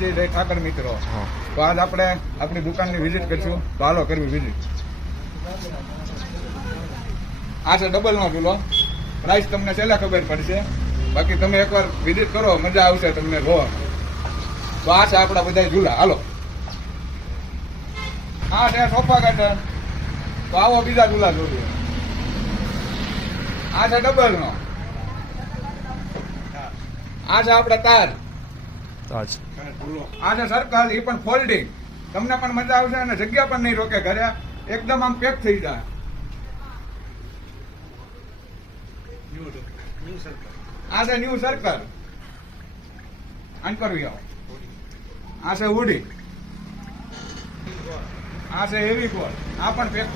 માતાજી, જય ઠાકર મિત્રો. તો આજ આપણે આપણી દુકાનની વિઝિટ કરીશું. તો હાલો કરવી વિઝિટ. આ છે ડબલ નો ચૂલો. પ્રાઇસ તમને છેલ્લે ખબર પડશે. બાકી તમે એકવાર વિઝિટ કરો, મજા આવશે તમને જોવા. તો આ છે આપણા બધા ઝૂલા. હાલો, આ છે સોફા ગાર્ડન. તો આવો બીજા ઝૂલા જોઈએ. આ છે ડબલ નો. આ છે આપણે તાર. આ છે સર્કલ, એ પણ ફોલ્ડિંગ. તમને પણ મજા આવશે અને જગ્યા પણ નહીં રોકે ઘરે. એકદમ આમ પેક થઈ જાય. આ છે ન્યુ સર્કલ. આંકરવી આવો. આ છે હુડી. આ છે હેવી કોલ. આ પણ પેક